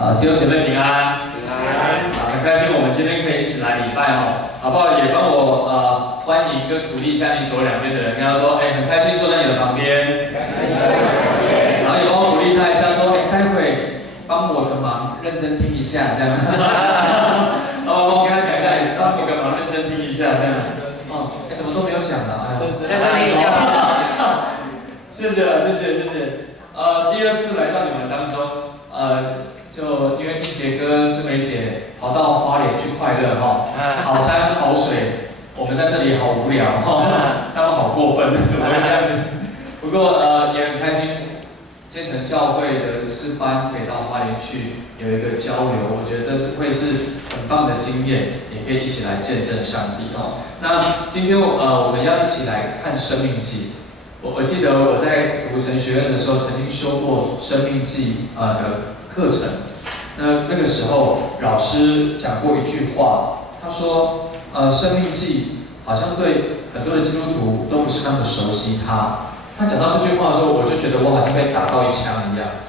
弟兄姐妹平安，平安。很开心我们今天可以一起来礼拜哦，好不好？也帮我欢迎跟鼓励一下你左右两边的人，跟他说，很开心坐在你的旁边，然后也帮我鼓励他一下，说，待会帮我个忙，认真听一下，这样。帮我跟他讲一下，帮我个忙，认真听一下，这样。怎么都没有讲了？认真听一下。谢谢了，谢谢。第二次来到你们当中，就因为一杰哥、志梅姐跑到花莲去快乐哈，好山好水，我们在这里好无聊哈，他们好过分，怎么会这样子？不过也很开心，建成教会的诗班可以到花莲去有一个交流，我觉得这会是很棒的经验，也可以一起来见证上帝哦。那今天我们要一起来看《生命记》。我记得我在读神学院的时候，曾经修过《生命记》的课程。那个时候老师讲过一句话，他说，《生命记》好像对很多的基督徒都不是那么熟悉它。他讲到这句话的时候，我就觉得我好像被打到一枪一样。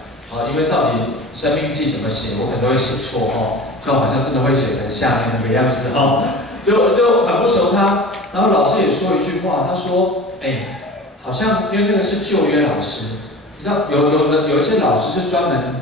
因为到底《生命记》怎么写，我可能都会写错就好像真的会写成下面那个样子就很不熟它。然后老师也说一句话，他说，好像因为那个是旧约老师，你知道有一些老师是专门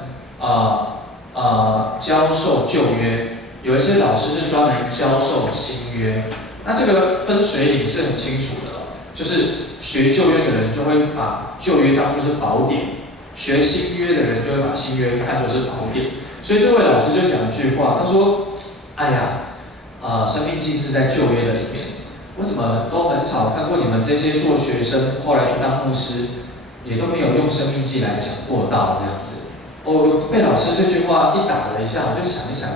教授旧约，有一些老师是专门教授新约。那这个分水岭是很清楚的就是学旧约的人就会把旧约当作是宝典，学新约的人就会把新约看作是宝典。所以这位老师就讲一句话，他说：“哎呀，生命记是在旧约的里面。我怎么都很少看过你们这些做学生，后来去当牧师，也都没有用生命记来讲过道这样子。”我被老师这句话一打了一下，我就想一想，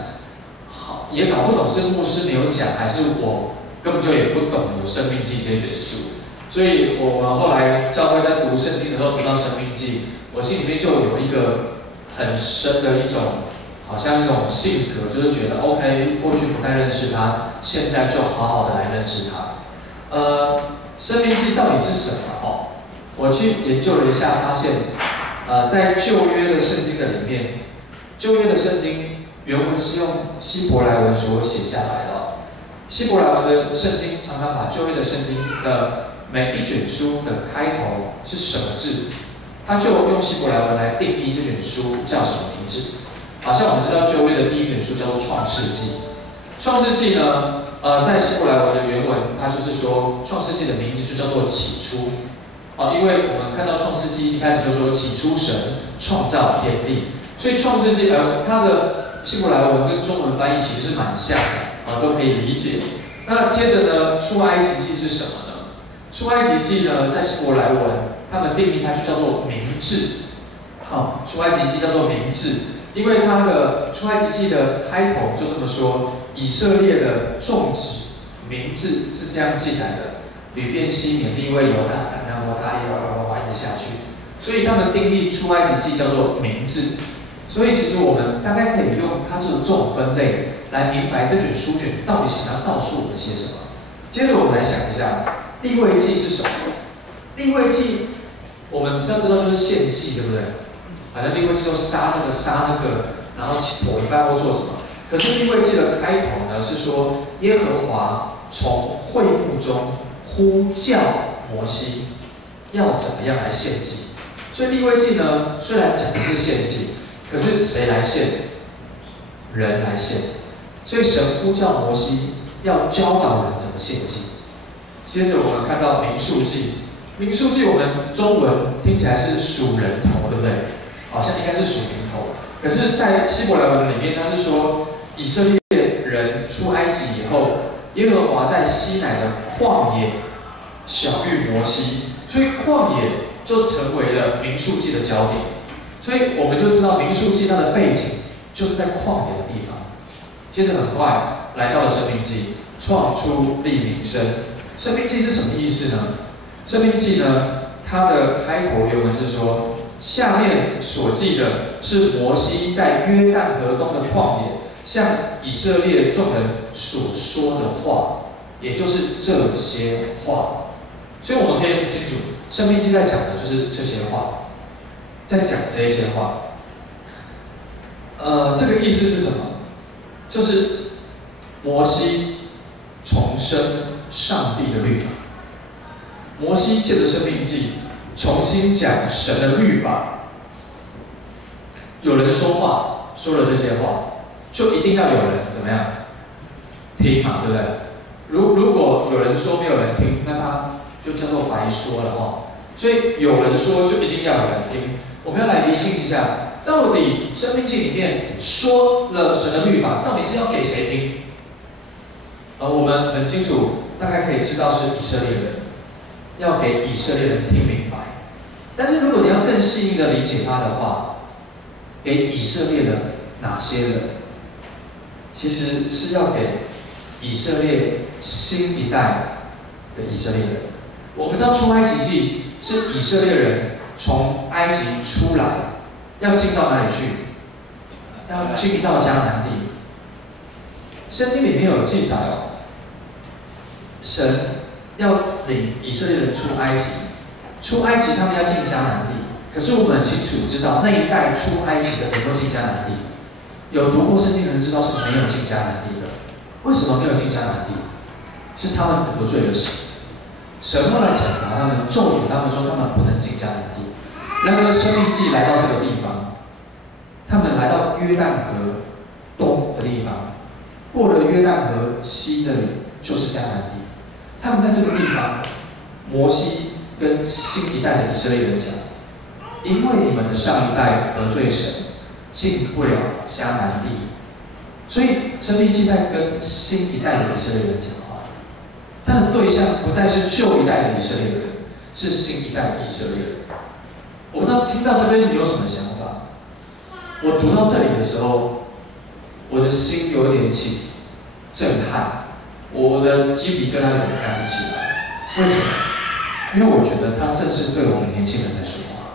好，也搞不懂是牧师没有讲，还是我根本就也不懂有生命记这卷书。所以我们后来教会在读圣经的时候读到生命记，我心里面就有一个很深的一种，好像一种性格，就是觉得 OK， 过去不太认识他，现在就好好的来认识他。生命记到底是什么？我去研究了一下，发现，在旧约的圣经的里面，旧约的圣经原文是用希伯来文所写下来的。希伯来文的圣经常常把旧约的圣经的每一卷书的开头是什么字，他就用希伯来文来定义这卷书叫什么名字。好像我们知道旧约的第一卷书叫做《创世纪》，《创世纪》呢，在希伯来文的原文，它就是说，《创世纪》的名字就叫做起初。因为我们看到《创世纪》一开始就说起初神创造天地，所以《创世纪》它的希伯来文跟中文翻译其实是蛮像的，都可以理解。那接着呢，《出埃及记》是什么呢？《出埃及记》呢，在希伯来文，他们定义它就叫做明志。出埃及记叫做明志，因为它的《出埃及记》的开头就这么说：以色列的众子明志是这样记载的。吕便、西缅、利未、犹大、但、摩他利，一直下去。所以他们定义出埃及记叫做明志。所以其实我们大概可以用它这种分类来明白这卷书卷到底想要告诉我们些什么。接着我们来想一下，利未记是什么？利未记我们比较知道就是献祭，对不对？反正利未记就杀这个杀那个，然后剖一半或做什么。可是利未记的开头呢是说，耶和华从会幕中呼叫摩西要怎么样来献祭。所以利未记呢，虽然讲的是献祭，可是谁来献？人来献。所以神呼叫摩西要教导人怎么献祭。接着我们看到民数记，民数记我们中文听起来是数人头，对不对？好像应该是数人头。可是，在希伯来文里面，它是说以色列人出埃及以后，耶和华在西乃的旷野晓谕摩西，所以旷野就成为了民数记的焦点。所以我们就知道民数记它的背景就是在旷野的地方。接着很快来到了生命记，创出立民生。生命记是什么意思呢？生命记呢，它的开头原文是说，下面所记的是摩西在约旦河东的旷野向以色列众人所说的话，也就是这些话。所以我们可以很清楚，生命记在讲的就是这些话，在讲这些话。这个意思是什么？就是摩西重申上帝的律法。摩西借着生命记重新讲神的律法。有人说话，说了这些话，就一定要有人怎么样听嘛，对不对？如果有人说没有人听，那他就叫做白说了哈。所以有人说就一定要有人听。我们要来厘清一下，到底生命记里面说了神的律法，到底是要给谁听？我们很清楚，大概可以知道是以色列人，要给以色列人听明白。但是如果你要更细腻的理解它的话，给以色列的哪些人？其实是要给以色列新一代的以色列人。我们知道出埃及记是以色列人从埃及出来，要进到哪里去？要进到迦南地。圣经里面有记载哦，神要领以色列人出埃及，出埃及他们要进迦南地。可是我们很清楚知道，那一代出埃及的能够进迦南地，有读过圣经的人知道是没有进迦南地的。为什么没有进迦南地？是他们得罪了神，神后来惩罚他们，咒诅他们说他们不能进迦南地。然而生命记来到这个地方，他们来到约旦河东的地方，过了约旦河西这里就是迦南地。他们在这个地方，摩西跟新一代的以色列人讲，因为你们的上一代得罪神，进不了迦南地，所以生命记在跟新一代的以色列人讲话。他的对象不再是旧一代的以色列人，是新一代的以色列人。我不知道听到这边你有什么想法？我读到这里的时候，我的心有点起震撼，我的鸡皮疙瘩有点开始起来。为什么？因为我觉得他正是对我们年轻人在说话。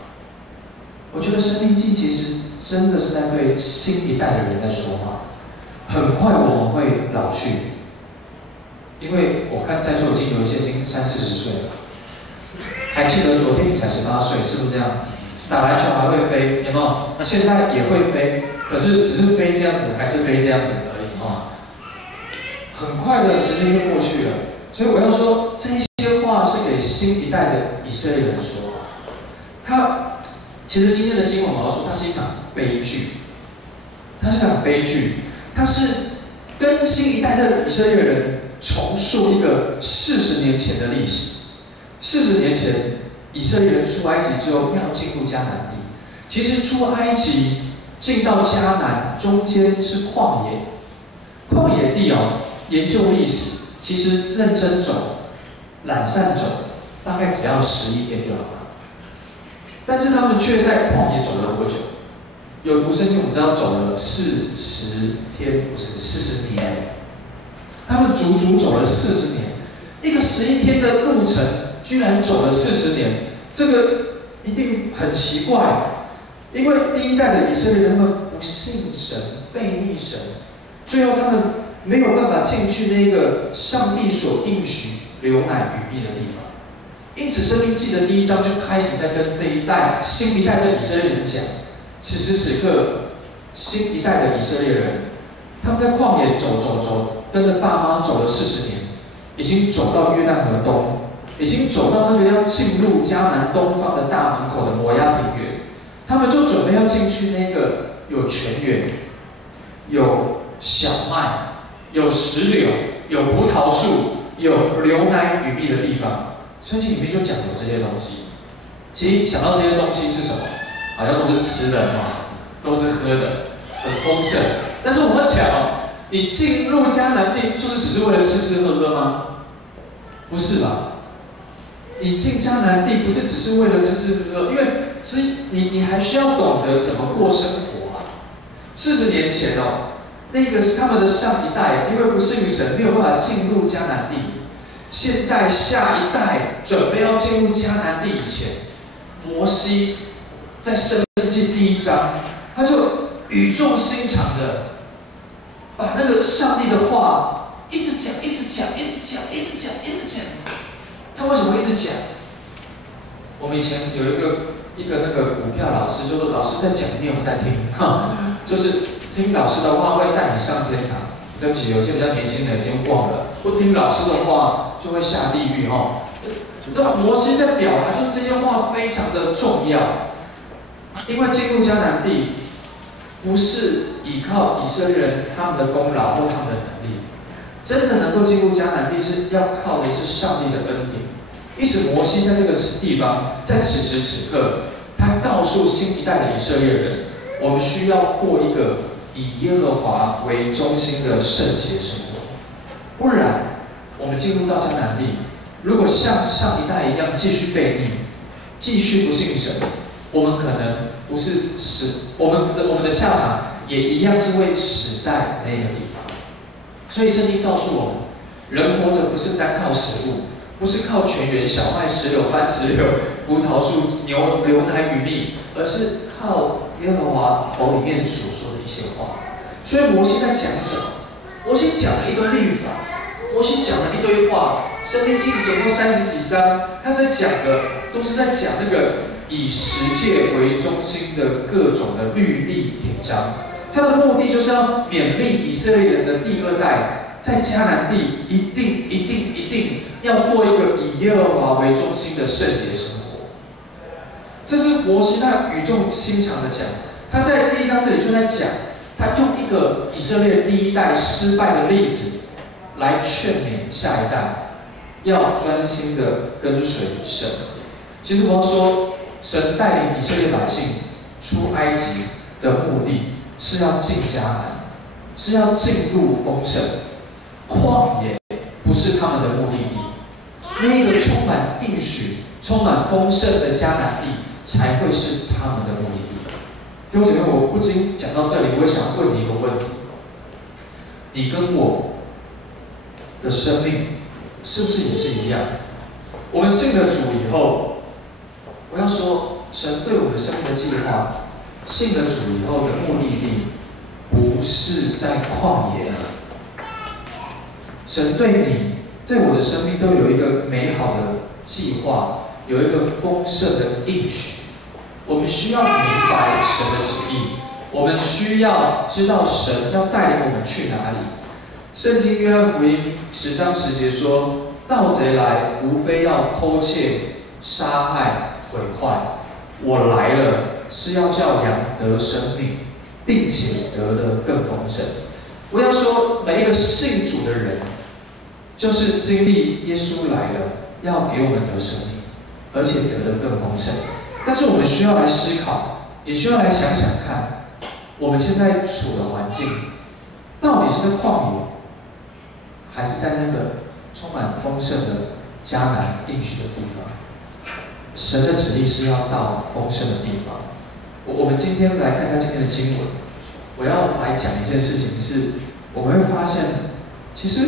我觉得生命记其实真的是在对新一代的人在说话。很快我们会老去，因为我看在座已经有一些已经30-40岁了。还记得昨天你才18岁，是不是这样？打篮球还会飞，有没有？那现在也会飞，可是只是飞这样子，还是飞这样子而已啊。很快的时间就过去了，所以我要说，这些话是给新一代的以色列人说。其实今天的经文我要说，它是一场悲剧，它是一场悲剧，它是跟新一代的以色列人重述一个40年前的历史。40年前，以色列人出埃及之后要进入迦南地。其实出埃及进到迦南中间是旷野，旷野地哦。研究历史，其实认真走、懒散走，大概只要11天就好了。但是他们却在旷野走了多久？有读圣经，我们知道走了40天，不是40年。他们足足走了40年，一个11天的路程，居然走了40年，这个一定很奇怪。因为第一代的以色列人，他们不信神，背逆神，最后他们没有办法进去那个上帝所应许流奶与蜜的地方。因此，《生命记》的第1章就开始在跟这一代新一代的以色列人讲，此时此刻，新一代的以色列人，他们在旷野走，跟着爸妈走了40年，已经走到约旦河东，已经走到那个要进入迦南东方的大门口的摩押平原，他们就准备要进去那个有泉源、有小麦、有石榴、有葡萄树、有流奶与蜜的地方。圣经里面就讲有这些东西。其实想到这些东西是什么？好像都是吃的嘛，都是喝的，很丰盛。但是我们讲哦，你进入迦南地，就是只是为了吃喝吗？不是吧？你进迦南地不是只是为了吃喝，因为你还需要懂得怎么过生活啊。40年前哦，那个是他们的上一代，因为不信神，没有办法进入迦南地。现在下一代准备要进入迦南地以前，摩西在申命记第1章，他就语重心长的把那个上帝的话一直讲。他为什么一直讲？我们以前有一个那个股票老师，就是老师在讲，你有没有在听？就是听老师的话会带你上天堂。对不起，有些比较年轻的已经忘了，不听老师的话就会下地狱哈。那摩西在表达就是这些话非常的重要，因为进入迦南地不是依靠以色列人他们的功劳或他们的能力，真的能够进入迦南地是要靠的是上帝的恩典。因此，摩西在这个地方，在此时此刻，他告诉新一代的以色列人，我们需要过一个以耶和华为中心的圣洁生活，不然我们进入到迦南地，如果像上一代一样继续悖逆，继续不信神，我们可能不是死，我们的下场也一样是会死在那个地方。所以圣经告诉我们，人活着不是单靠食物，不是靠泉源、小麦、石榴、番石榴、葡萄树、牛奶与蜜，而是靠耶和华口里面所说的一些话。所以摩西在讲什么？摩西讲了一堆律法，摩西讲了一堆话。申命记总共30几章，他在讲的都是在讲那个以十诫为中心的各种的律例典章。他的目的就是要勉励以色列人的第二代，在迦南地一定要过一个以耶和华为中心的圣洁生活。这是摩西他语重心长的讲。他在第1章这里就在讲，他用一个以色列第一代失败的例子来劝勉下一代，要专心的跟随神。其实我要说，神带领以色列百姓出埃及的目的是要进迦南，是要进入丰盛。旷野不是他们的目的地，那一个充满应许、充满丰盛的迦南地才会是他们的目的地。弟兄姐妹，我不禁讲到这里，我也想问你一个问题：你跟我的生命是不是也是一样？我们信了主以后，我要说，神对我们生命的计划，信了主以后的目的地，不是在旷野。神对你、对我的生命都有一个美好的计划，有一个丰盛的应许。我们需要明白神的旨意，我们需要知道神要带领我们去哪里。圣经约翰福音10章10节说：“盗贼来，无非要偷窃、杀害、毁坏。我来了，是要叫羊得生命，并且得的更丰盛。”我要说，每一个信主的人，就是经历耶稣来了，要给我们得生命，而且得的更丰盛。但是我们需要来思考，也需要来想想看，我们现在处的环境，到底是在旷野，还是在那个充满丰盛的迦南应许的地方？神的旨意是要到丰盛的地方。我们今天来看一下今天的经文，我要来讲一件事情是，我们会发现，其实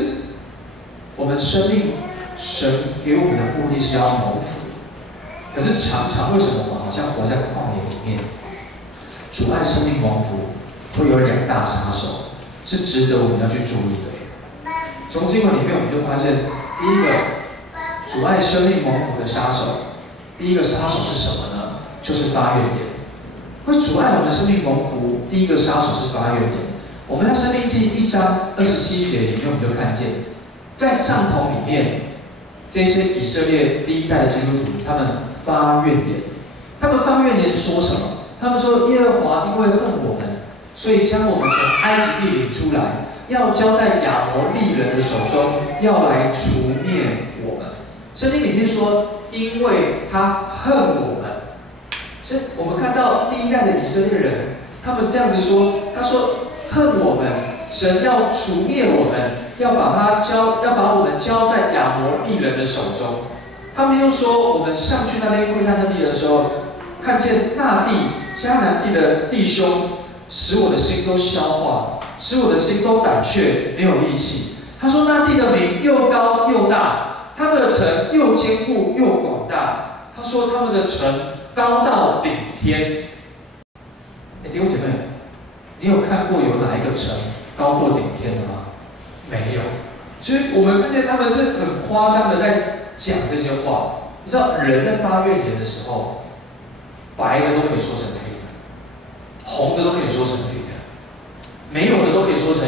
我们生命，神给我们的目的是要蒙福。可是常常为什么我们好像活在旷野里面？阻碍生命蒙福会有2大杀手，是值得我们要去注意的。从经文里面我们就发现，第一个阻碍生命蒙福的杀手，第一个杀手是什么呢？就是发怨言。会阻碍我们的生命蒙福，第一个杀手是发怨言。我们在申命记1章27节里面，我们就看见，在帐篷里面，这些以色列第一代的基督徒，他们发怨言。他们发怨言说什么？他们说：“耶和华因为恨我们，所以将我们从埃及地领出来，要交在亚摩利人的手中，要来除灭我们。”圣经里面说：“因为他恨我们。”是我们看到第一代的以色列人，他们这样子说：“他说恨我们，神要除灭我们，要把我们交在亚摩利人的手中。”他们又说：“我们上去那边窥探那地的时候，看见那地迦南地的弟兄，使我的心都消化，使我的心都胆怯，没有力气。”他说：“那地的名又高又大，他们的城又坚固又广大。”他说：“他们的城高到顶天。”弟兄姐妹，你有看过有哪一个城高过顶天的吗？没有。所以我们看见他们是很夸张的在讲这些话。你知道人在发怨言的时候，白的都可以说成黑的，红的都可以说成绿的。没有的都可以说成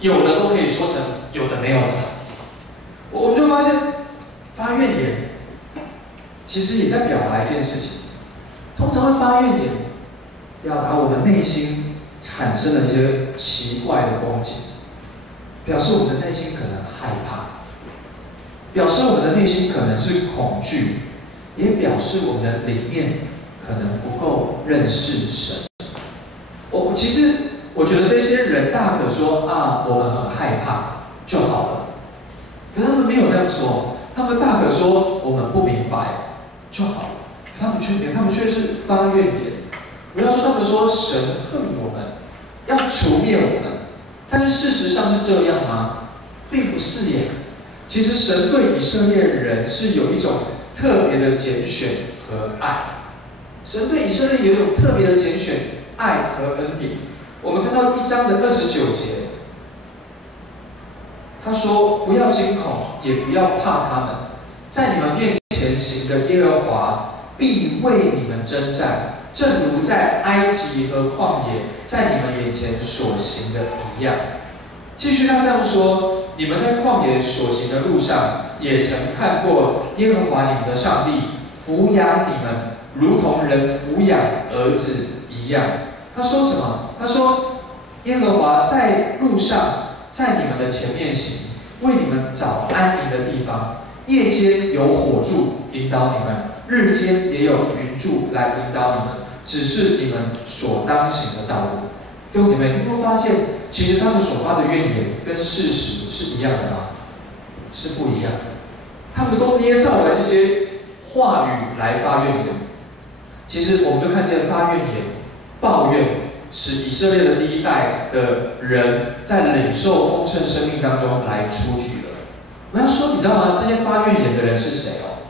有，有的都可以说成有的没有的。我们就发现，发怨言其实也在表达一件事情。通常会发怨言，表达我们内心产生的一些奇怪的光景，表示我们的内心可能害怕，表示我们的内心可能是恐惧，也表示我们的里面可能不够认识神。其实我觉得这些人大可说啊，我们很害怕就好了，可是他们没有这样说，他们大可说我们不明白就好了，他们却是发怨言。不要说他们说神恨我们，要除灭我们，但是事实上是这样吗？并不是耶。其实神对以色列人是有一种特别的拣选和爱，神对以色列有一种特别的拣选、爱和恩典。我们看到1章的29节，他说：“不要惊恐，也不要怕他们，在你们面前行的耶和华必为你们征战，正如在埃及和旷野，在你们眼前所行的一样。”继续他这样说：“你们在旷野所行的路上，也曾看过耶和华你们的上帝抚养你们，如同人抚养儿子一样。”他说什么？他说：“耶和华在路上，在你们的前面行，为你们找安营的地方。夜间有火柱引导你们，日间也有云柱来引导你们，只是你们所当行的道路。”弟兄姐妹，你有没有发现，其实他们所发的怨言跟事实是一样的吗？是不一样的。他们都捏造了一些话语来发怨言。其实我们就看见发怨言、抱怨，使以色列的第一代的人在领受丰盛生命当中来出局了。我要说，你知道吗？这些发怨言的人是谁哦？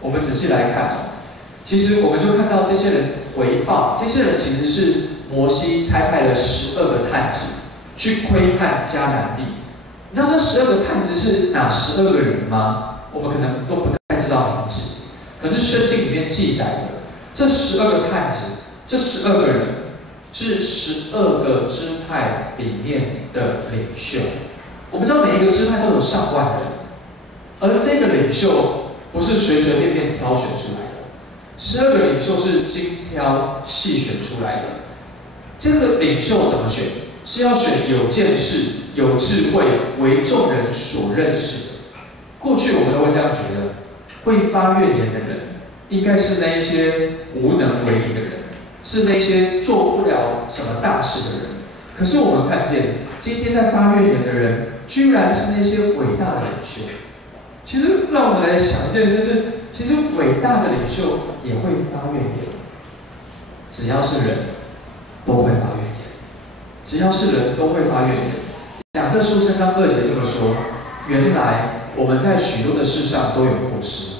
我们仔细来看哦，其实我们就看到这些人回报，这些人其实是摩西差派了12个探子去窥探迦南地。你知道这12个探子是哪12个人吗？我们可能都不太知道名字，可是圣经里面记载着，这12个探子，这12个人是12个支派里面的领袖。我们知道每一个支派都有上万人，而这个领袖不是随随便便挑选出来的，12个领袖是精挑细选出来的。这个领袖怎么选？是要选有见识、有智慧、为众人所认识的。过去我们都会这样觉得，会发怨言的人，应该是那一些无能为力的人，是那些做不了什么大事的人。可是我们看见，今天在发怨言的人，居然是那些伟大的领袖。其实，让我们来想一件事是，其实伟大的领袖也会发怨言。只要是人，都会发怨言。只要是人，都会发怨言。雅各书3章2节这么说：原来我们在许多的事上都有过失。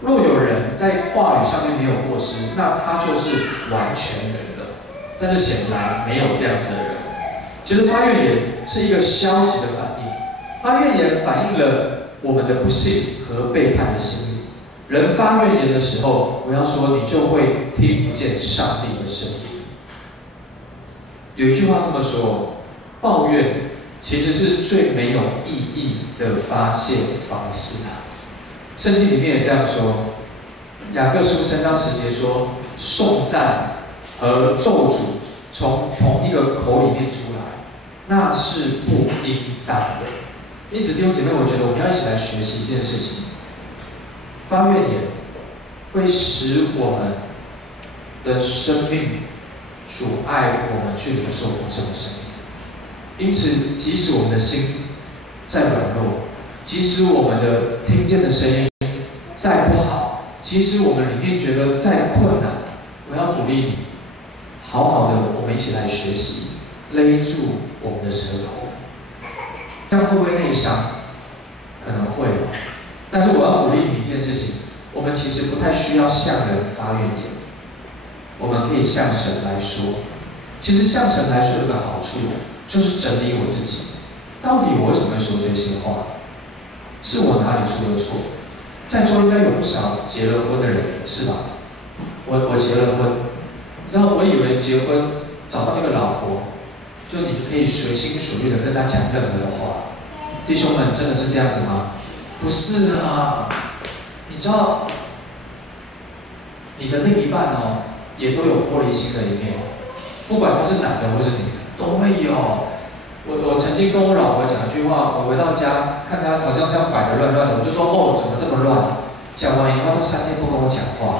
若有人在话语上面没有过失，那他就是完全人了。但是显然没有这样子的人。其实发怨言是一个消极的反应，发怨言反映了我们的不信和背叛的心理。人发怨言的时候，我要说，你就会听不见上帝的声音。有一句话这么说：抱怨其实是最没有意义的发泄方式。圣经里面也这样说，雅各书3章10节说：颂赞和咒诅从同一个口里面出来，那是不应当的。因此，弟兄姐妹，我觉得我们要一起来学习一件事情：发怨言会使我们的生命阻碍我们去领受丰盛的生命。因此，即使我们的心再软弱，即使我们的听见的声音再不好，即使我们里面觉得再困难，我要鼓励你，好好的，我们一起来学习，勒住我们的舌头。这样会不会内伤？可能会。但是我要鼓励你一件事情，我们其实不太需要向人发怨言，我们可以向神来说。其实向神来说有个好处，就是整理我自己。到底我为什么会说这些话？是我哪里出了错？在座应该有不少结了婚的人，是吧？我结了婚，然后我以为结婚找到一个老婆，就你就可以随心所欲的跟他讲任何的话。弟兄们，真的是这样子吗？不是啊，你知道，你的另一半哦，也都有玻璃心的一面，不管他是男的或是女的，都会有。我曾经跟我老婆讲一句话，我回到家看她好像这样摆得乱乱的，我就说哦，怎么这么乱？讲完以后，她3天不跟我讲话，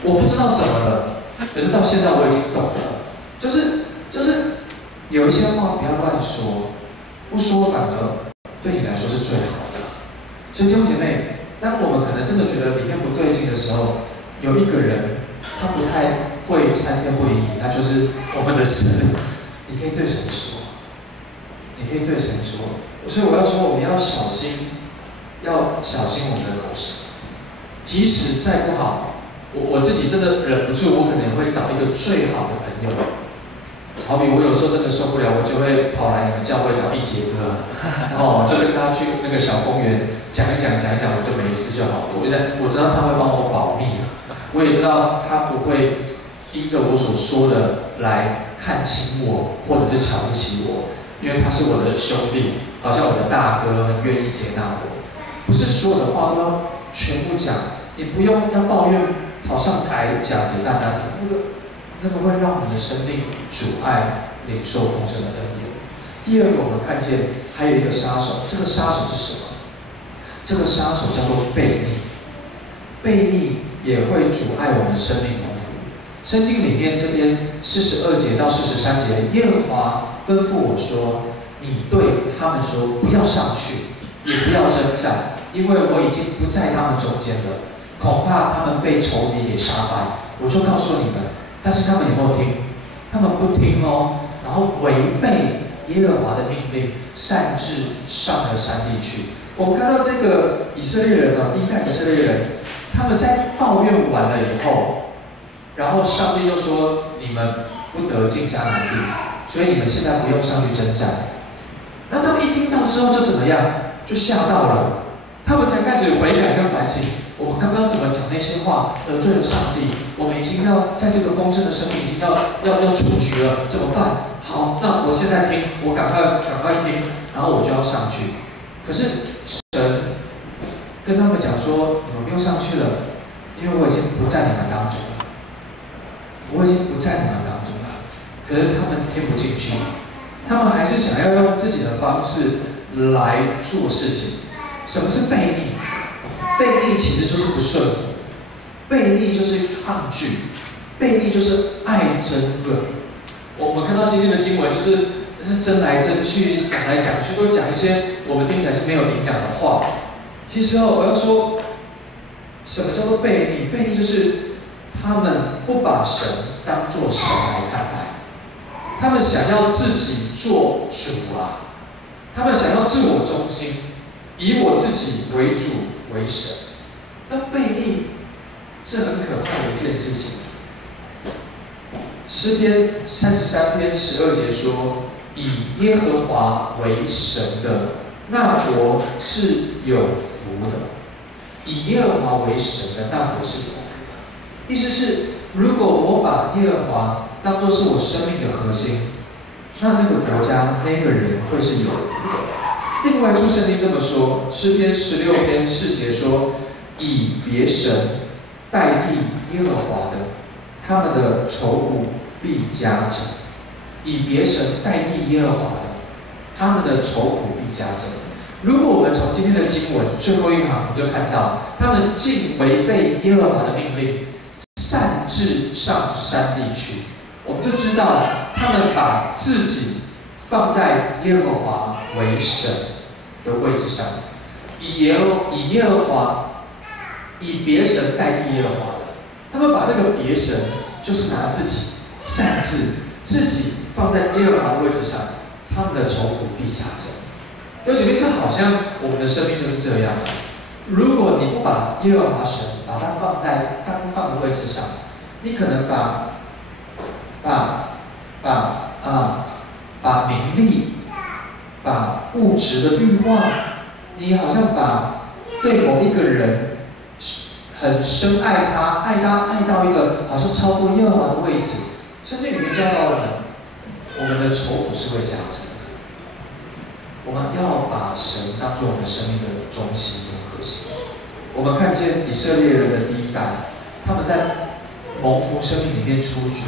我不知道怎么了，可是到现在我已经懂了，就是有一些话不要乱说，不说反而对你来说是最好的。所以弟兄姐妹，当我们可能真的觉得里面不对劲的时候，有一个人他不太会3天不理你，那就是我们的神。你可以对神说，你可以对神说，所以我要说，我们要小心，要小心我们的口舌。即使再不好，我自己真的忍不住，我可能会找一个最好的朋友。好比我有时候真的受不了，我就会跑来你们教会找一节哥，然后我就跟他去那个小公园讲一讲，我就没事就好。我知道他会帮我保密，我也知道他不会因着我所说的来看轻我，或者是瞧不起我，因为他是我的兄弟，好像我的大哥，很愿意接纳我。不是所有的话都要全部讲，你不用要抱怨跑上台讲给大家听，那个会让我们的生命阻碍领受丰盛的恩典。第二个，我们看见还有一个杀手，这个杀手是什么？这个杀手叫做悖逆，悖逆也会阻碍我们生命蒙福。圣经里面这边42节到43节，耶和华吩咐我说：“你对他们说，不要上去，也不要征战，因为我已经不在他们中间了，恐怕他们被仇敌给杀败。”我就告诉你们，但是他们有没有听？他们不听哦，然后违背耶和华的命令，擅自上了山地去。我们看到这个以色列人第一代以色列人，他们在抱怨完了以后，然后上帝就说：“你们不得进迦南地，所以你们现在不用上去征战。”然后他们一听到之后就怎么样？就吓到了，他们才开始悔改跟反省。我们刚刚怎么讲那些话得罪了上帝？我们已经要在这个丰盛的生命已经要出局了，怎么办？好，那我现在听，我赶快听，然后我就要上去。可是神跟他们讲说：“你们不用上去了，因为我已经不在你们当中了，我已经不在你们当中了。”可是他们听不进去，他们还是想要用自己的方式来做事情。什么是悖逆？悖逆其实就是不顺服，悖逆就是抗拒，悖逆就是爱争论。我们看到今天的经文就是争来争去，讲来讲去，都讲一些我们听起来是没有营养的话。其实我要说，什么叫做悖逆？悖逆就是他们不把神当作神来看待，他们想要自己做主啊，他们想要自我中心，以我自己为主为神。但悖逆是很可怕的一件事情。诗篇33篇12节说：“以耶和华为神的，那国是有福的。”以耶和华为神的，那国是有福的。意思是，如果我把耶和华当作是我生命的核心，那个国家那个人会是有福的。另外，出圣经这么说，诗篇16篇4节说：“以别神代替耶和华的，他们的愁苦必加增。”以别神代替耶和华的，他们的愁苦必加增。如果我们从今天的经文最后一行，我们就看到他们竟违背耶和华的命令，擅自上山地去，我们就知道他们把自己放在耶和华为神的位置上，以耶和华以别神代替耶和华的，他们把那个别神就是拿自己擅自自己放在耶和华的位置上，他们的愁苦必加增。弟兄姐妹，这好像我们的生命就是这样。如果你不把耶和华神把它放在当放的位置上，你可能把名利、把物质的欲望，你好像把对某一个人很深爱他，爱到一个好像超过耶和华的位置。圣经里面教导我们，我们的愁苦是会加增的。我们要把神当作我们生命的中心跟核心。我们看见以色列人的第一代，他们在蒙福生命里面出局，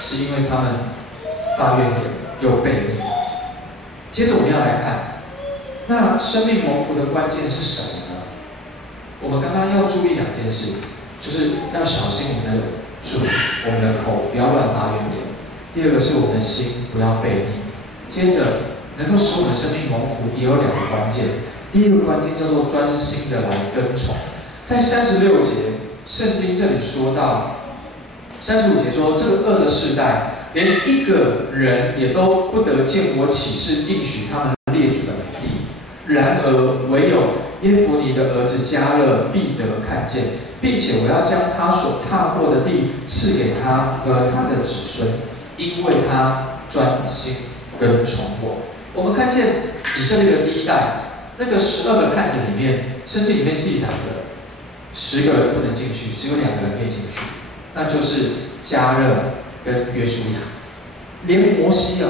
是因为他们发怨言又悖逆。接着我们要来看，那生命蒙福的关键是什么呢？我们刚刚要注意两件事，就是要小心我们的嘴、我们的口不要乱发怨言。第二个是我们的心不要悖逆。接着能够使我们生命蒙福，也有两个关键。第一个关键叫做专心的来跟从。在36节，圣经这里说到，35节说，这个恶的世代，连一个人也都不得见我起誓应许他们列祖的美地。然而唯有耶孚尼的儿子迦勒必得看见，并且我要将他所踏过的地赐给他和他的子孙，因为他专心跟从我。我们看见以色列的第一代，那个12个探子里面，圣经里面记载着10个人不能进去，只有2个人可以进去，那就是迦勒跟约书亚。连摩西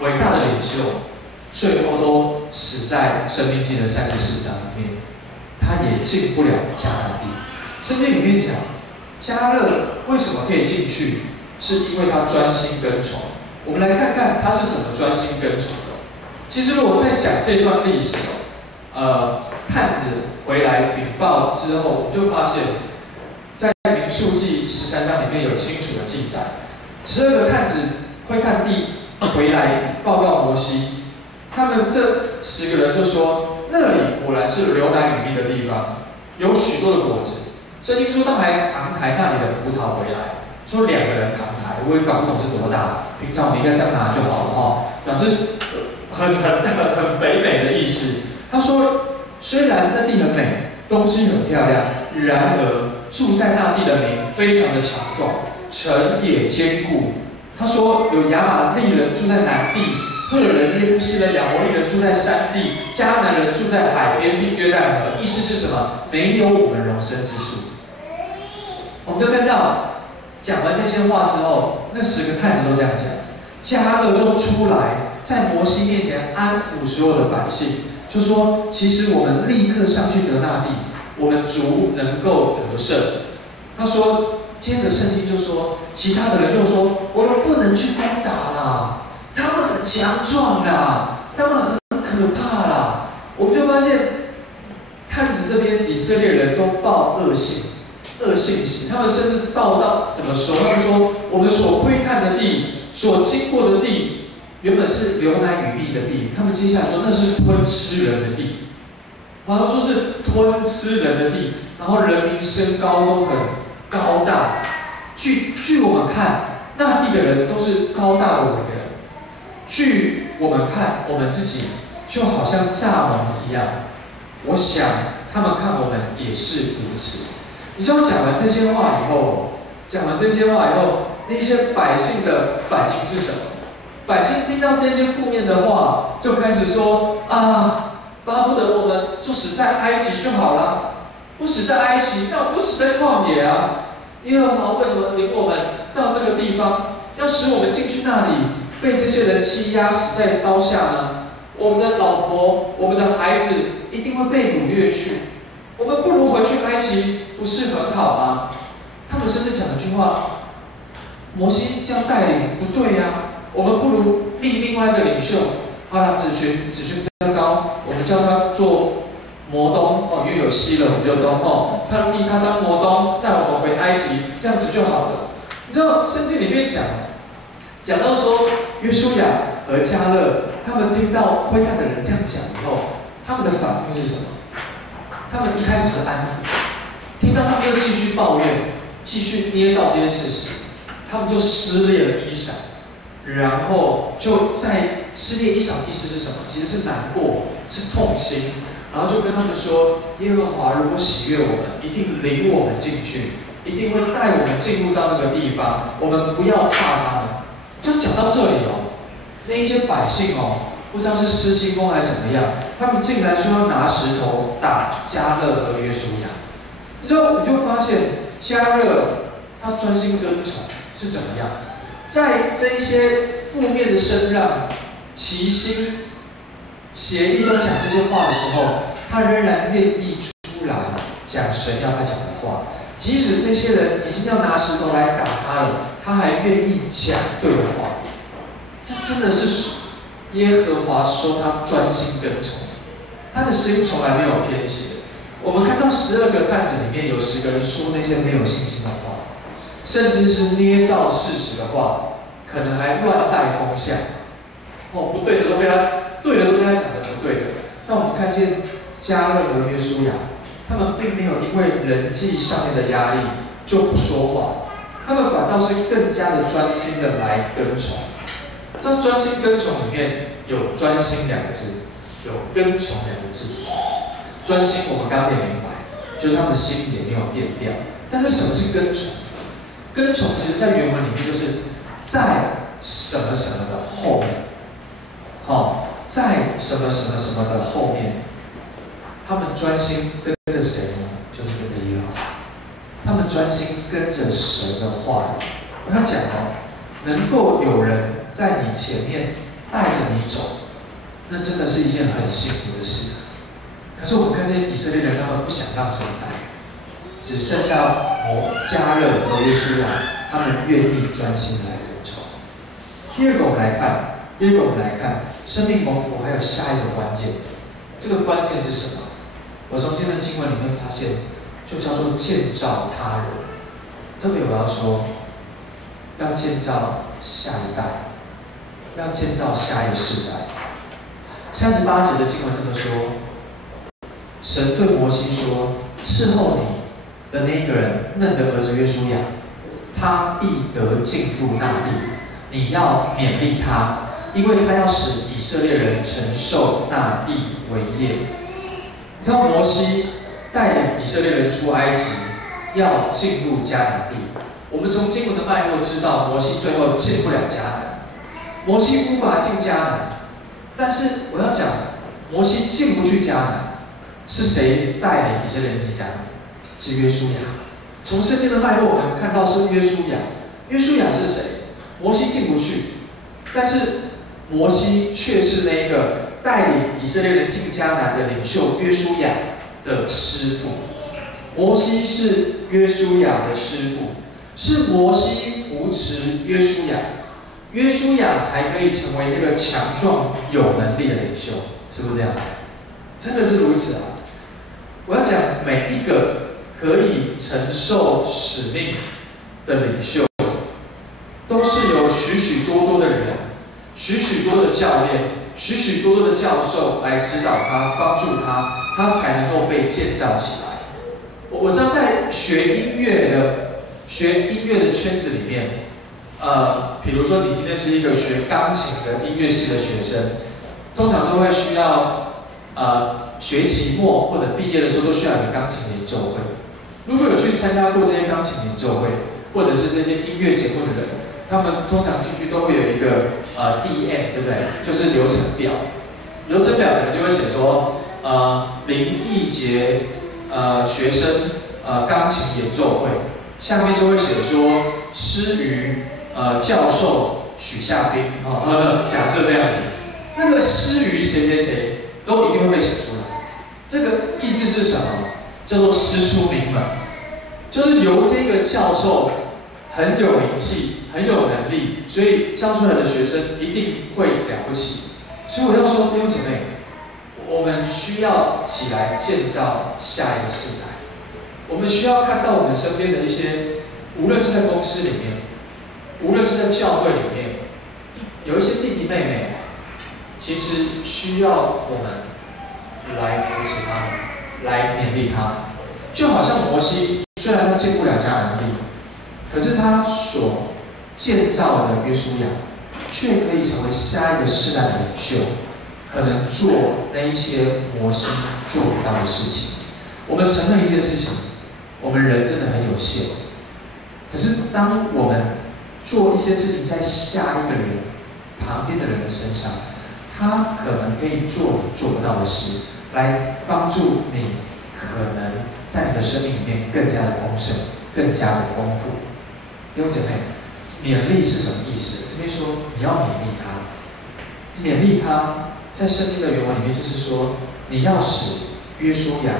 伟大的领袖，最后都死在申命记的34章里面，他也进不了迦南地。圣经里面讲，迦勒为什么可以进去，是因为他专心跟从。我们来看看他是怎么专心跟从的。其实我在讲这段历史探子回来禀报之后，我们就发现，在民数记13章里面有清楚的记载，12个探子会看地回来报告摩西，他们这10个人就说，那里果然是流奶与蜜的地方，有许多的果子。圣经说他们还扛抬那里的葡萄回来，说2个人扛抬，我也搞不懂是多大，平常我们应该这样拿就好了表示很肥美的意思。他说，虽然那地很美，东西很漂亮，然而住在那地的民非常的强壮，城也坚固。他说，有亚玛力人住在南地，赫人、耶布斯人、亚摩利人住在山地，迦南人住在海边并约旦河。意思是什么？没有我们容身之处。我们就看到，讲完这些话之后，那10个探子都这样讲，迦勒就出来，在摩西面前安抚所有的百姓，就说：其实我们立刻上去得那地，我们足能够得胜。他说，接着圣经就说，其他的人又说，我们不能去攻打啦，他们很强壮啦，他们很可怕啦。我们就发现，探子这边以色列人都报恶信息，他们甚至报到怎么说？他们说，我们所窥看的地，所经过的地，原本是流奶与蜜的地，他们接下来说那是吞吃人的地，然后说是吞吃人的地，然后人民身高都很高大。据我们看，那地的人都是高大的伟人。据我们看，我们自己就好像蚱蜢一样。我想他们看我们也是如此。你知道讲完这些话以后，那些百姓的反应是什么？百姓听到这些负面的话，就开始说啊，巴不得我们就死在埃及就好了，不死在埃及，那我们就死在旷野啊。耶和华为什么领我们到这个地方，要使我们进去那里，被这些人欺压，死在刀下呢？我们的老婆、我们的孩子一定会被掳掠去，我们不如回去埃及，不是很好吗？他们甚至讲一句话：摩西这样带领不对呀，我们不如立另外一个领袖，子群比较高，我们叫他做摩东因为有西了，我们就东他立他当摩东，带我们回埃及，这样子就好了。你知道圣经里面讲到说，约书亚和迦勒他们听到会看的人这样讲以后，他们的反应是什么？他们一开始是安抚，听到他们就继续抱怨，继续捏造这些事实，他们就撕裂了衣裳，然后就在撕裂衣裳，意思是什么？其实是难过，是痛心。然后就跟他们说，耶和华如果喜悦我们，一定领我们进去，一定会带我们进入到那个地方，我们不要怕他们。就讲到这里那一些百姓不知道是失心疯还是怎么样，他们竟然说要拿石头打迦勒和约书亚。你知道，你就发现迦勒他专心跟从是怎么样，在这一些负面的声浪齐心协力都讲这些话的时候，他仍然愿意出来讲神要他讲的话。即使这些人已经要拿石头来打他了，他还愿意讲对的话。这真的是耶和华说他专心跟从，他的心从来没有偏斜。我们看到12个探子里面有10个人说那些没有信心的话，甚至是捏造事实的话，可能还乱带风向。不对的都被他，对的都被他讲成不对的。但我们看见迦勒和约书亚，他们并没有因为人际上面的压力就不说话，他们反倒是更加的专心的来跟从。这专心跟从里面有专心2个字，有跟从2个字。专心我们刚刚也明白，就是他们的心也没有变掉。但是什么是跟从？跟从其实在原文里面就是在什么什么的后面，在什么什么什么的后面。他们专心跟着谁呢？就是跟着耶和华。他们专心跟着神的话语。我要讲能够有人在你前面带着你走，那真的是一件很幸福的事。可是我们看见以色列人，他们不想让神带，只剩下迦勒和约书亚，他们愿意专心来跟从。第二个我们来看，生命蒙福还有下一个关键。这个关键是什么？我从今天的经文里面发现，就叫做建造他人。特别我要说，要建造下一代，要建造下一个世代。38节的经文这么说：神对摩西说，伺候你的那一个人，嫩的儿子约书亚，他必得进入那地，你要勉励他，因为他要使以色列人承受那地为业。你知道摩西带领以色列人出埃及，要进入迦南地。我们从经文的脉络知道，摩西最后进不了迦南，摩西无法进迦南。但是我要讲，摩西进不去迦南，是谁带领以色列人进迦南？是约书亚。从圣经的脉络，我们看到是约书亚。约书亚是谁？摩西进不去，但是摩西却是那个带领以色列人进迦南的领袖约书亚的师傅。摩西是约书亚的师傅，是摩西扶持约书亚，约书亚才可以成为那个强壮有能力的领袖，是不是这样子？真的是如此啊！我要讲每一个可以承受使命的领袖，都是由许许多多的人、许许多的教练、许许多多的教授来指导他、帮助他，他才能够被建造起来。我知道在学音乐的圈子里面，比如说你今天是一个学钢琴的音乐系的学生，通常都会需要学期末或者毕业的时候都需要有个钢琴演奏会。如果有去参加过这些钢琴演奏会，或者是这些音乐节目的人，他们通常进去都会有一个DM， 对不对？就是流程表。流程表可能就会写说，林奕杰学生钢琴演奏会，下面就会写说施于教授许夏斌假设这样子，那个施于谁谁谁都一定会被写出来。这个意思是什么？叫做师出名门，就是由这个教授很有名气、很有能力，所以教出来的学生一定会了不起。所以我要说，弟兄姐妹，我们需要起来建造下一个世代。我们需要看到我们身边的一些，无论是在公司里面，无论是在教会里面，有一些弟弟妹妹，其实需要我们来扶持他们，来勉励他们。就好像摩西，虽然他进不了迦南地，可是他所建造的约书亚，却可以成为下一个世代的领袖，可能做那一些摩西做不到的事情。我们承认一件事情，我们人真的很有限。可是当我们做一些事情在下一个人旁边的人的身上，他可能可以做你做不到的事，来帮助你，可能在你的生命里面更加的丰盛，更加的丰富。弟兄姐妹，勉励是什么意思？这边说你要勉励他，勉励他，在圣经的原文里面就是说，你要使约书亚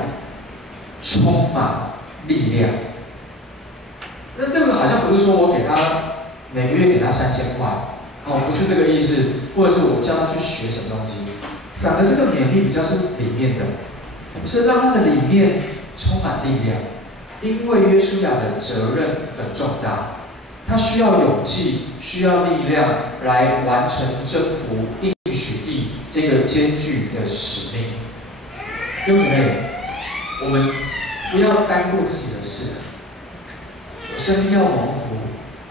充满力量。那这个好像不是说我给他每个月给他3000块，哦，不是这个意思，或者是我叫他去学什么东西，反而这个勉励比较是里面的，是让他的里面充满力量，因为约书亚的责任很重大，他需要勇气，需要力量来完成征服应许地这个艰巨的使命。弟兄姐妹，我们不要单顾自己的事。生命要蒙福，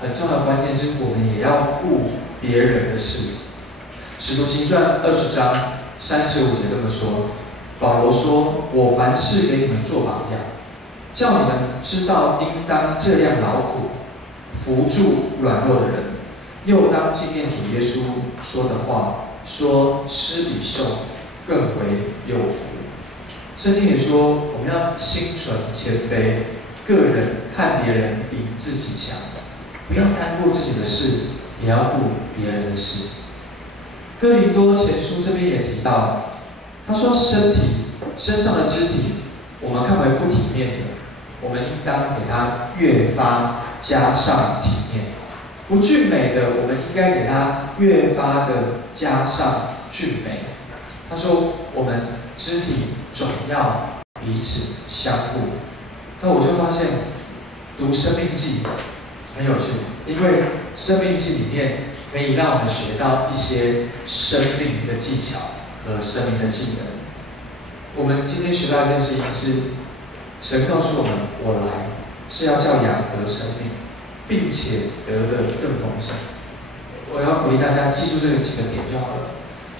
很重要的关键是我们也要顾别人的事。使徒行传20章35节这么说，保罗说：“我凡事给你们做榜样，叫你们知道应当这样劳苦，扶助软弱的人，又当纪念主耶稣说的话，说施比受更为有福。”圣经也说，我们要心存谦卑，个人看别人比自己强，不要单顾自己的事，也要顾别人的事。哥林多前书这边也提到，他说身上的肢体，我们看为不体面的，我们应当给它越发加上体面；不俊美的，我们应该给它越发的加上俊美。他说，我们肢体总要彼此相顾。那我就发现，读《生命记》很有趣，因为《生命记》里面可以让我们学到一些生命的技巧和生命的技能。我们今天学到一件事情是，神告诉我们，我来是要叫羊得生命，并且得的更丰盛。我要鼓励大家记住这个几个点就好了。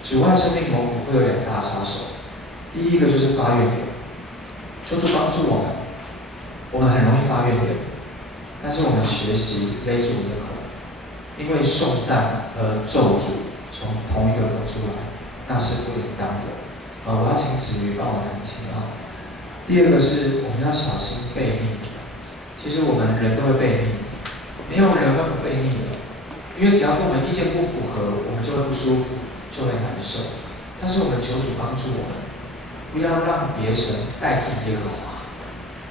主爱生命蒙福会有2大杀手，第一个就是发怨言，求主帮助我们。我们很容易发怨言，但是我们学习勒住我们的口，因为颂赞和咒诅从同一个口出来，那是不应当的。我要请子瑜帮我弹琴啊。第二个是我们要小心悖逆。其实我们人都会悖逆，没有人会不悖逆的，因为只要跟我们意见不符合，我们就会不舒服，就会难受。但是我们求主帮助我们，不要让别神代替耶和华。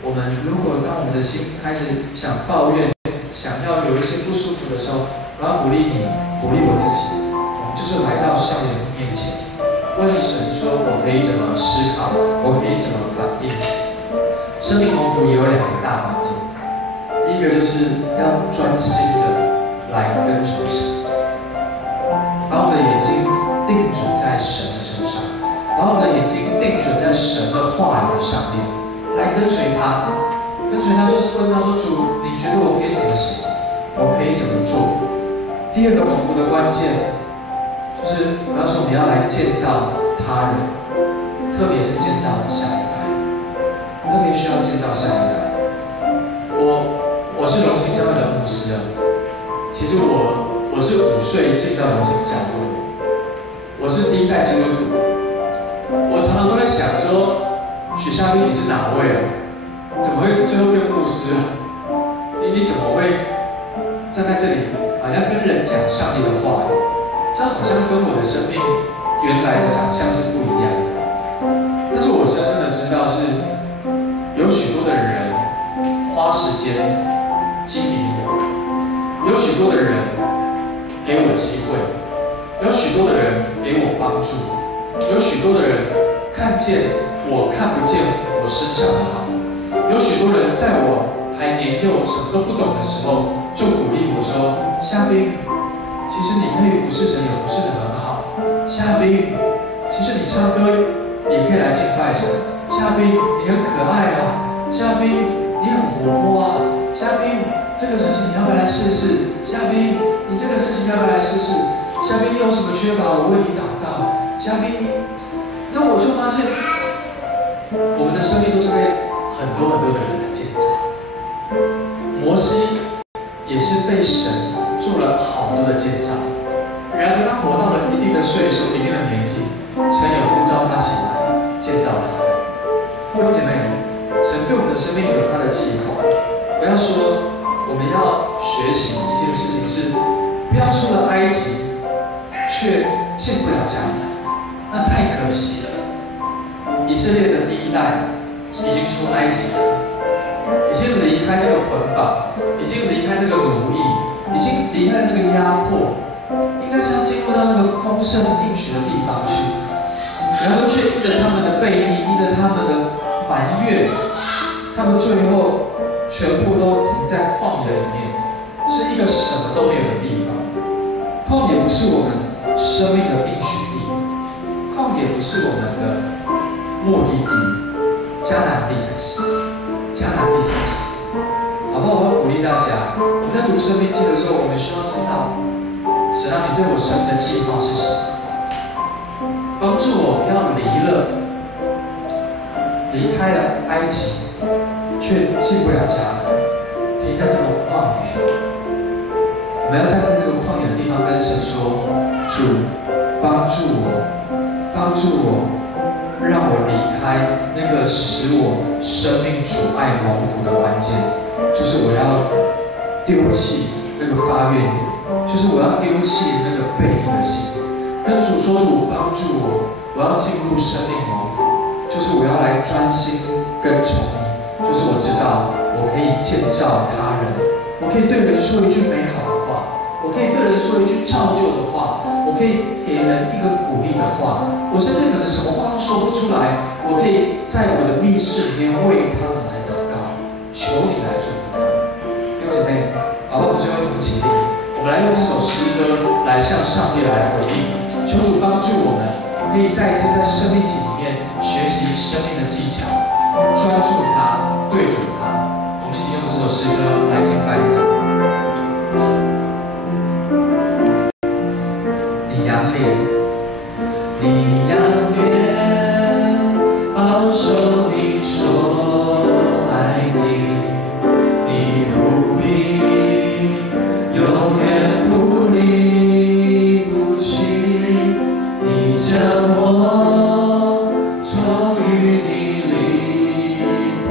我们如果当我们的心开始想抱怨，想要有一些不舒服的时候，我要鼓励你，鼓励我自己，我们就是来到上帝面前，问神说：我可以怎么思考？我可以怎么反应？生命蒙福也有2个大环境，第一个就是要专心的来跟从神，把我们的眼睛定准在神的身上，把我们的眼睛定准在神的话语的上面。来跟随他，跟随他就是问他说：主，你觉得我可以怎么行？我可以怎么做？第2个蒙福的关键，就是我要说，你要来建造他人，特别是建造下一代，特别需要建造下一代。我是荣兴教会的牧师啊，其实我是5岁进到荣兴教会，我是第1代基督徒，我常常都在想说。许夏斌，你是哪位啊？怎么会最后变牧师啊？你怎么会站在这里，好像跟人讲上帝的话？这样好像跟我的生命原来的长相是不一样的。但是我深深的知道是，有许多的人花时间经营我，有许多的人给我机会，有许多的人给我帮助，有许多的人看见。我看不见我身上的好，有许多人在我还年幼、什么都不懂的时候，就鼓励我说：“夏斌，其实你可以服侍神，也服侍得很好。夏斌，其实你唱歌也可以来敬拜神。夏斌，你很可爱啊。夏斌，你很活泼啊。夏斌，这个事情你要不要来试试？夏斌，你这个事情要不要来试试？夏斌，你有什么缺乏，我为你祷告。夏斌，那我就发现。”我们的生命都是被很多的人来建造。摩西也是被神做了好多的建造，然而他活到了一定的岁数、一定的年纪，神也呼召他起来建造他。弟兄姐妹，神对我们的生命有他的计划。我要说，我我们要学习一件事情是，不要出了埃及，却进不了迦南，那太可惜了。以色列的第一代已经出埃及了，已经离开那个捆绑，已经离开那个奴役，已经离开那个压迫，应该是要进入到那个丰盛应许的地方去。然后却因着他们的悖逆，因着他们的埋怨，他们最后全部都停在旷野里面，是一个什么都没有的地方。旷野不是我们生命的应许地，旷野不是我们的目的地，迦南地才是，迦南地才是。好不好？我要鼓励大家，我们在读生命记的时候，我们需要知道，神啊，你对我生命的计划是什么？帮助我不要离开了埃及，却进不了迦南，停在这个旷野。我们要站在这个旷野的地方跟神说：主，帮助我，帮助我，让我离开那个使我生命阻碍蒙福的关键，就是我要丢弃那个发怨言，就是我要丢弃那个悖逆的心。跟主说：主帮助我，我要进入生命蒙福，就是我要来专心跟从你，就是我知道我可以建造他人，我可以对人说一句美好的话，我可以对人说一句造就的话，我可以给人一个鼓励的话，我甚至可能什么话都说不出来，我可以在我的密室里面为他们来祷告，求你来祝福他们。弟兄姐妹，好，我们最后一同起立，我们来用这首诗歌来向上帝来回应。求主帮助我们，可以再一次在生命记里面学习生命的技巧，专注它，对准它。我们一起用这首诗歌来敬拜他。你仰脸，你仰脸，保守你说爱你，你不必永远不离。将我从淤泥里捧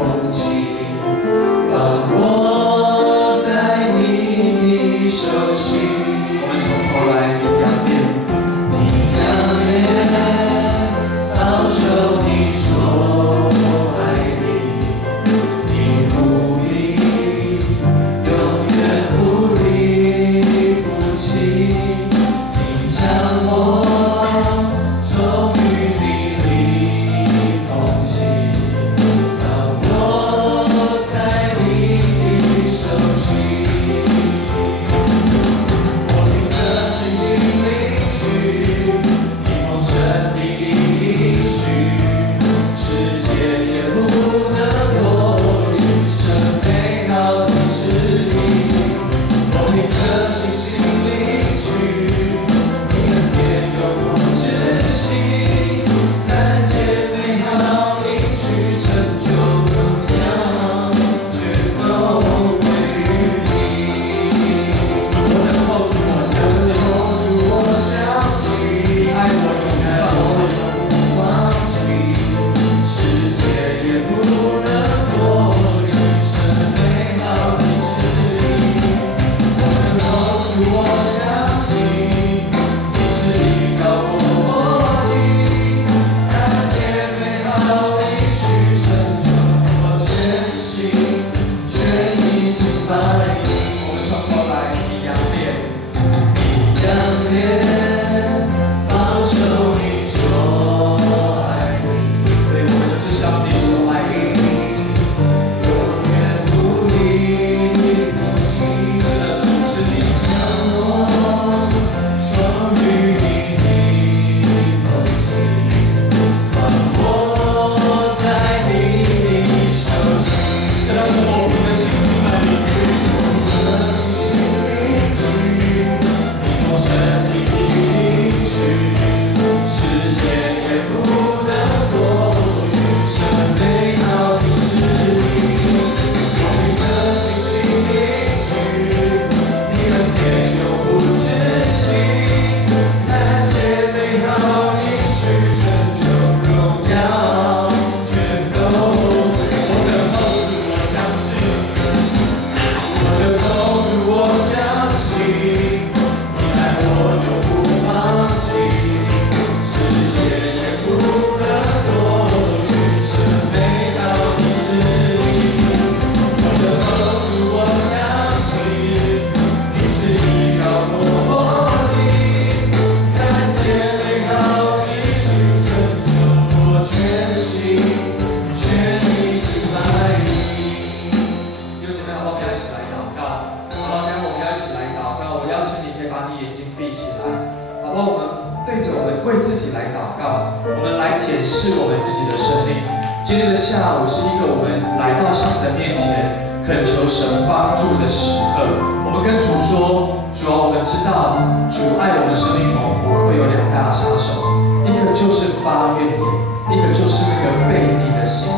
检视我们自己的生命。今天的下午是一个我们来到上帝的面前，恳求神帮助的时刻。我们跟主说：主啊，我们知道主爱我们生命蒙福会有2大杀手，一个就是发怨言，一个就是那个悖逆的心。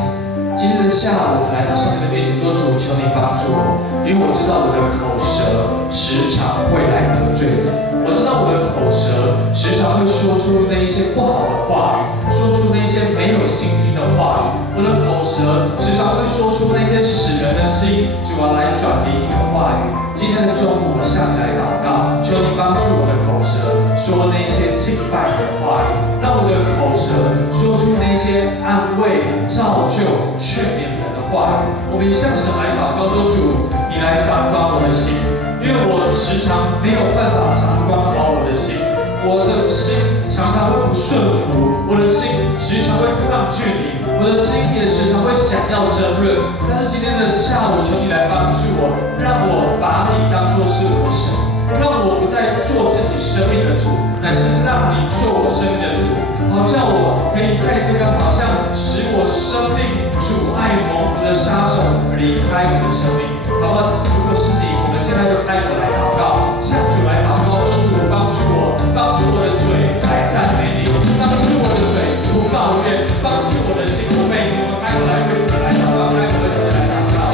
今天的下午，我们来到上帝的面前说：主，求你帮助我，因为我知道我的口舌时常会来得罪你。我知道我的口舌时常会说出那一些不好的话语，说出那些没有信心的话语。我的口舌时常会说出那些使人的心主要来转离你的话语。今天的中午，我向你来祷告，求你帮助我的口舌说那些敬拜你的话语，让我的口舌说出那些安慰、造就、劝勉人的话语。我们向神来祷告说：主，你来掌管我的心，因为我时常没有办法掌管好我的心，我的心常常会不顺服，我的心时常会抗拒你，我的心也时常会想要争论。但是今天的下午，求你来帮助我，让我把你当作是我的神，让我不再做自己生命的主，乃是让你做我生命的主。好像我可以在这个好像使我生命阻碍蒙福的杀手离开我的生命。好吧，如果是你，我们现在就开口来祷告，向主来祷告，说：主帮助我，帮助我的嘴来赞美你，帮助我的嘴不抱怨，帮助我的心不悖逆。我们开口来为自己来祷告，开口为自己来祷告。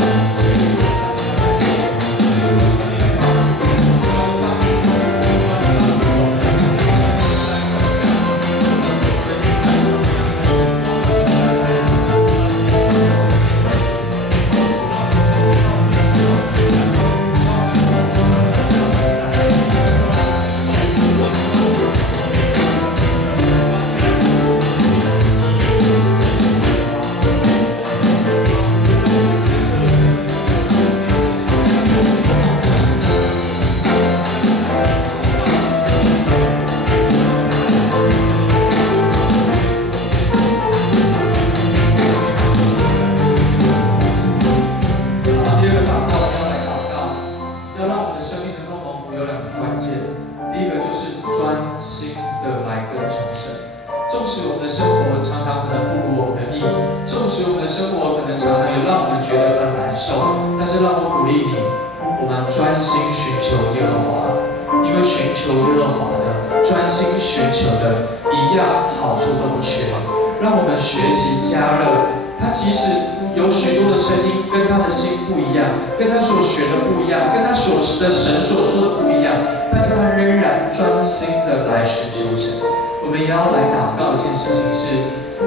跟他所学的不一样，跟他所的神所说的不一样，但是他仍然专心的来寻求神。我们也要来祷告一件事情是，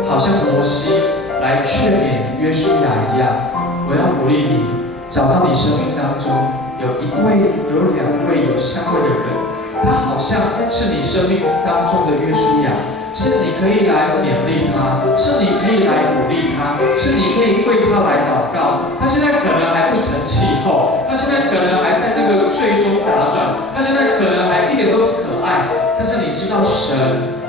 好像摩西来劝勉约书亚一样，我要鼓励你，找到你生命当中有1位、有2位、有3位的人，他好像是你生命当中的约书亚。是你可以来勉励他，是你可以来鼓励他，是你可以为他来祷告。他现在可能还不成气候，他现在可能还在那个最终打转，他现在可能还一点都不可爱。但是你知道，神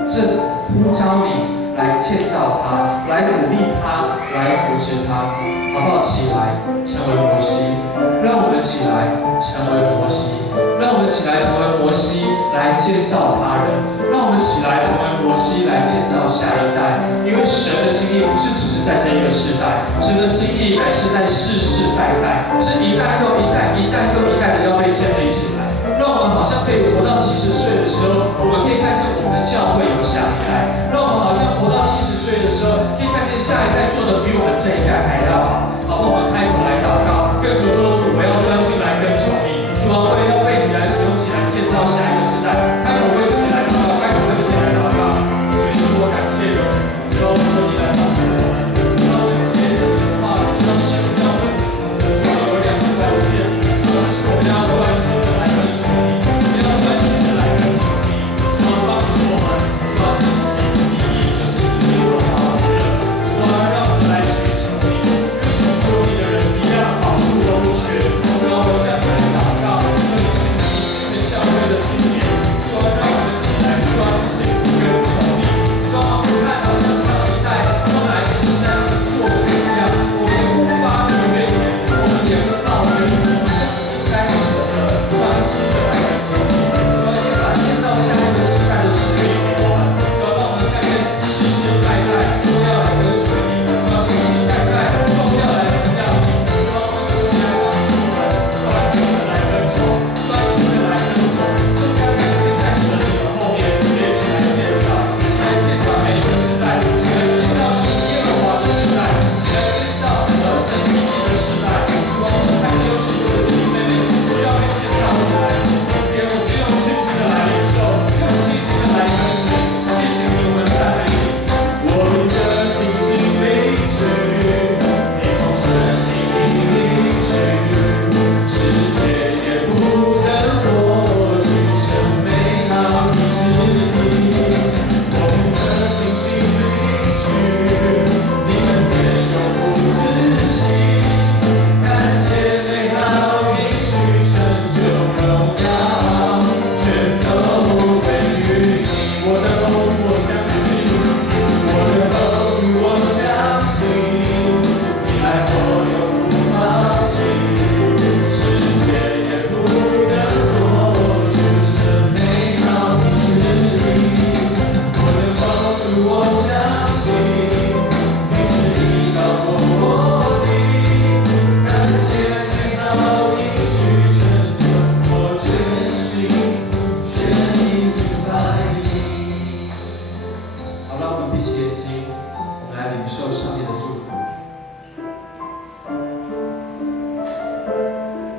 正呼召你来建造他，来鼓励他，来扶持他，好不好？起来，成为摩西，让我们起来成为摩西，让我们起来成为摩西，来建造他人，让我们起来成为摩西，来建造下一代。因为神的心意不是只是在这一个世代，神的心意乃是在世世代代，是一代又一代，一代又一代的要被建立起来。让我们好像可以活到70岁的时候，我们可以看见我们的教会有下一代；让我们好像活到70岁的时候，可以看见下一代做的比我们这一代还要好。好，我们开口来祷告，跟主说：主，我要专心来跟从你。主啊，我也要被你来使用起来，建造下一个时代。开口为自己来祷告，开口为自己来祷告。所以说我感谢你，主啊，我求你来帮助我们，让我们接着你的话语，知道神要我们。主啊，有2个关键，主啊，就是我们要专心的来跟从你，我们要专心的来跟从你。主啊，帮助我们，主啊，你心意就是你给我好的，主啊，让我们来寻求你。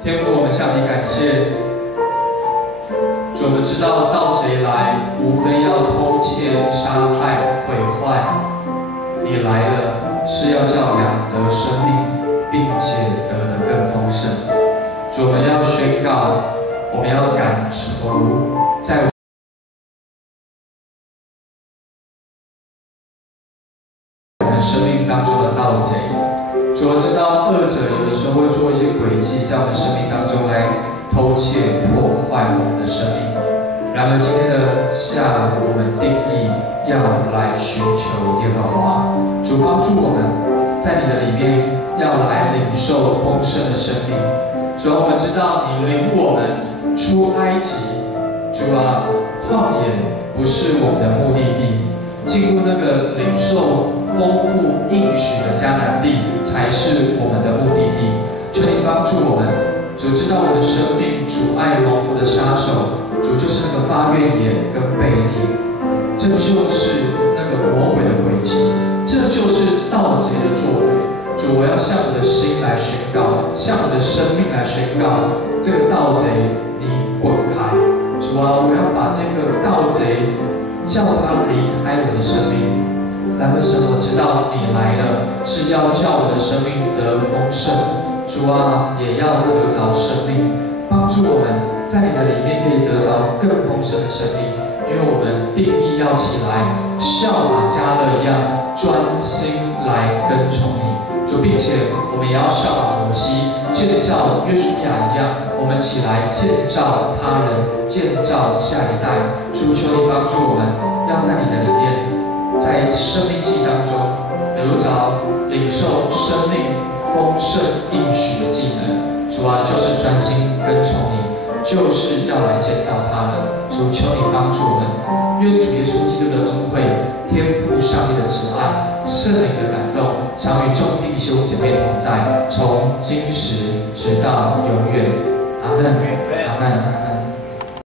天父，我们向你感谢。主，我们知道盗贼来，无非要偷窃、杀害、毁坏。你来了，是要叫羊得生命，并且得的更丰盛。主，我们要宣告，我们要赶除在我们生命当中的盗贼。主，我知道恶者有的时候会做一些诡计，在我们生命当中来偷窃、破坏我们的生命。然而今天的下午，我们定义要来寻求耶和华。主，帮助我们在你的里面要来领受丰盛的生命。主啊，我们知道你领我们出埃及。主啊，旷野不是我们的目的地，进入那个领受丰富应许的迦南地才是我们的目的地。求你帮助我们。主知道我的生命阻碍蒙福的杀手，主就是那个发怨言跟悖逆，这就是那个魔鬼的诡计，这就是盗贼的作为。主，我要向我的心来宣告，向我的生命来宣告，这个盗贼你滚开！主啊，我要把这个盗贼叫他离开我的生命。然而神，我知道你来了，是要叫我的生命得丰盛。主啊，也要得着生命，帮助我们在你的里面可以得着更丰盛的生命。因为我们定义要起来，效法迦勒一样，专心来跟从你。主，并且我们也要效法摩西，建造约书亚一样，我们起来建造他人，建造下一代。主，求你帮助我们，要在你的里面，在生命记当中得着领受生命丰盛应许的技能。主啊，就是专心跟从你，就是要来建造他们。主，求你帮助我们，愿主耶稣基督的恩惠、天父上帝的慈爱、圣灵的感动，常与众弟兄姐妹同在，从今时直到永远。阿门，阿门，阿门。